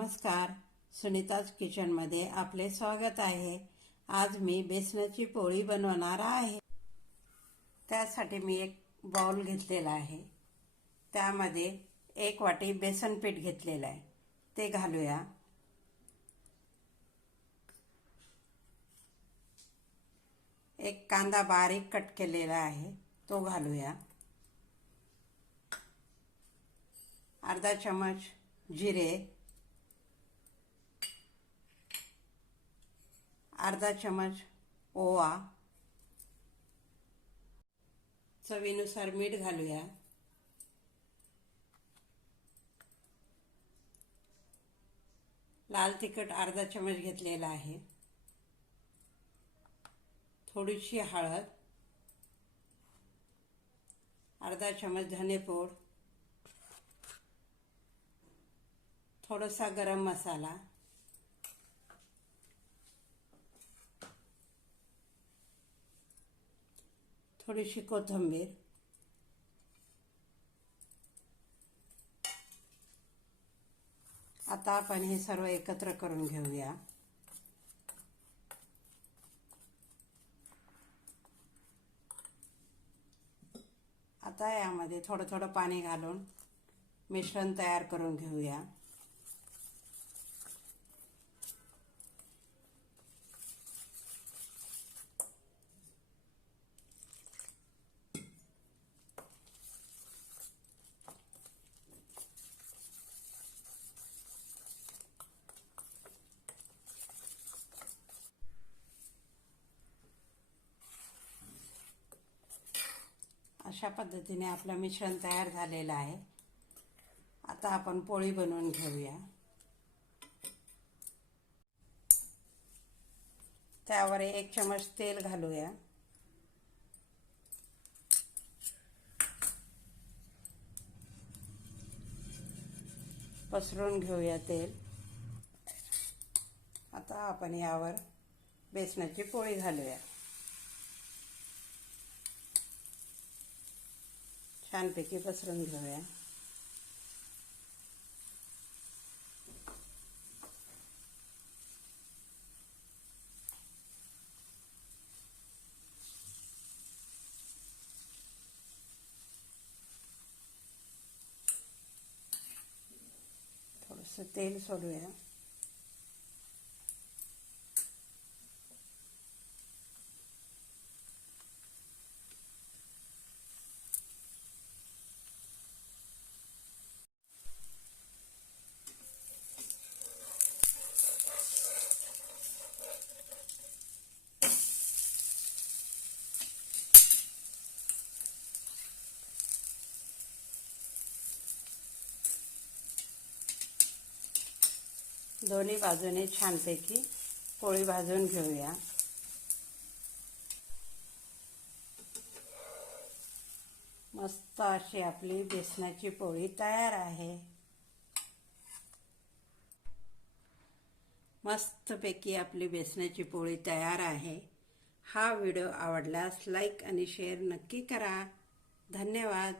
नमस्कार. सुनीताज किचनमध्ये आपले स्वागत आहे. आज मी बेसनाची पोळी बनवणार आहे. त्यासाठी मी एक बाउल घेतलेला आहे. त्यामध्ये एक वाटी बेसन पीठ घेतलेलं आहे. ते घालूया. एक कांदा बारीक कट केलेला आहे. तो घालूया. अर्धा चमच जिरे. अर्धा चमच ओवा. चवीनुसार मीठ घालूया. लाल तिखट अर्धा चमच घेतलेला आहे. थोडीशी हळद. अर्धा चमच धनेपूड. थोडासा गरम मसाला. थोडीशी कोथिंबीर. आता आपण हे सर्व एकत्र करून घेऊया. आता यामध्ये थोडं थोडं पाणी घालून मिश्रण तयार करून घेऊया. अशा पद्धतीने आपलं मिश्रण तयार झालेलं आहे. आता आपण पोळी बनवून घेऊया. त्यावर एक चमच तेल घालूया. पसरून घेऊया तेल. आता आपण यावर बेसनाची पोळी घालूया. छानपैकी पसरून घेऊया. थोडंसं तेल सोडूया. दोन्ही बाजूने छानपैकी पोळी भाजून घेऊया. मस्त अशी आपली बेसनाची पोळी तयार आहे. मस्तपैकी आपली बेसनाची पोळी तयार आहे. हा व्हिडिओ आवडल्यास लाईक आणि शेअर नक्की करा. धन्यवाद.